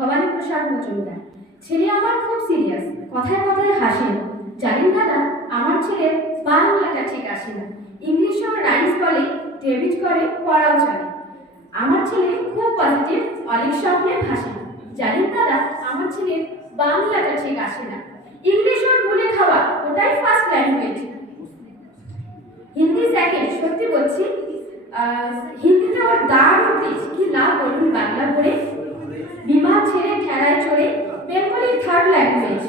ভবানী প্রসাদ মজুমদার। ছেলে আমার খুব সিরিয়াস, কথায় কথায় হাসে না। জানেন দাদা, আমার ছেলের বাংলাটা ঠিক আসে না। ইংলিশেও রাইমস বলে, ডেবিট করে, পড়াও চলে। আমার ছেলে খুব পজিটিভ, অনেক স্বপ্নে ভাসে না। জানেন দাদা, আমার ছেলের বাংলাটা ঠিক আসে না। ইংলিশ ওর ভুলে খাওয়া, ওটাই ফার্স্ট ল্যাঙ্গুয়েজ। হিন্দি সেকেন্ড, সত্যি বলছি। হিন্দিতে ওর দারুণ তেজ, কি না বলুন বাংলা পড়ে। বিমান ছেড়ে ঠেলায় চড়ে, বেঙ্গলি থার্ড ল্যাঙ্গুয়েজ,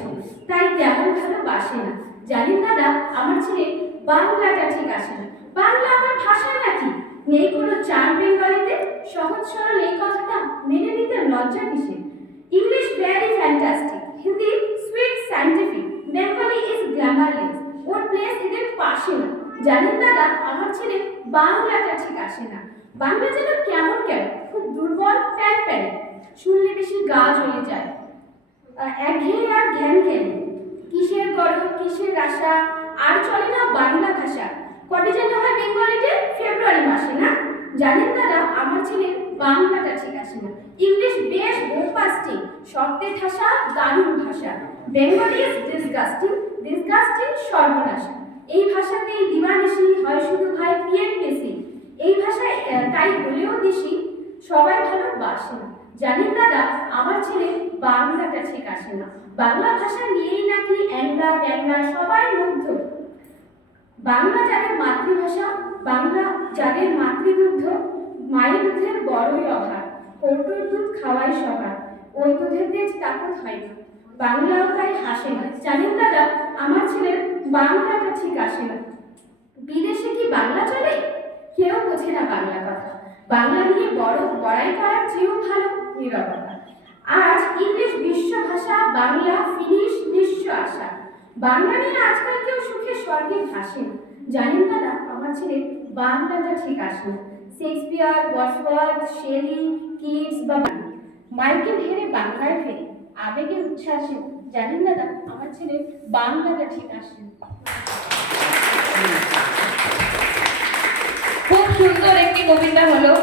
তাই তেমন ভালোবাসে না। জানেন দাদা, আমার ছেলে বাংলাটা ঠিক আসে না। বাংলা আমার ভাষা নাকি? নেই কোনো চার বেঙ্গলিতে? সহজ সরল এই কথাটা মেনে নিতে লজ্জা কিসে? English very fantastic, Hindi sweet scientific, Bengali is glamourless, or place এদের পাশে না। জানেন দাদা, আমার ছেলে বাংলাটা ঠিক আসে না। বাংলা যেন কেমন কেন, খুব দুর্বল, প্যান প্যান, শুনলে বেশি গা জ্বলে যায়। একঘেয়ে আর ঘ্যান ঘ্যান, কিসের গরম, কিসের আশা, আর চলে না বাংলা ভাষা। কবে যেন হয় বেঙ্গলিতে? ফেব্রুয়ারি মাসে না? জানেন দাদা, আমার ছেলে বাংলাটা ঠিক আসে না। ইংলিশ বেশ বোম্বাস্টিং, শব্দে ঠাসা, দারুণ ভাষা। বেঙ্গলি ইজ ডিসগাস্টিং, ডিসগাস্টিং, সর্বনাশা। এই ভাষাতেই দিবানিশি হয় শুধু ভাই পিএন বেশি। এই ভাষায় তাই বলেও দিশি, সবাই ভালোবাসে না। জানেন দাদা, আমার ছেলে বাংলাটা ঠিক আসে না। বাংলা ভাষা নিয়েই নাকি অ্যাংলা ট্যাংলা সবাই মুগ্ধ। বাংলা যাদের মাতৃভাষা, বাংলা যাদের মাতৃদুগ্ধ, মায়ের দুধের বড়ই অভাব। কৌটোর দুধ খাওয়াই সবার, ওই দুধের তেজ তাকত হয় না। বাংলাও তাই হাসে না। জানেন দাদা, আমার ছেলের বাংলাটা ঠিক আসে না। বিদেশে কি বাংলা চলে? কেউ বোঝে না বাংলা কথা। বাংলা নিয়ে বড় বড়াই করার চেয়েও ভালো নীরবতা। আজ ইংলিশ বিশ্ব ভাষা, বাংলা ফিনিশ নিঃস্ব আশা। বাংলা নিয়ে আজকাল কেউ সুখে স্বর্গে ভাসে না। জানেন দাদা, আমার ছেলে বাংলাটা ঠিক আসে না। শেক্সপিয়ার, ওয়ার্ডসওয়ার্থ, শেলি, কিটস বা মাইকেল হেরে বাংলায় ফেরে, আবেগের উচ্ছ্বাসে। জানেন দাদা, আমার ছেলে বাংলাটা ঠিক আসে না। খুব সুন্দর একটি কবিতা হলো।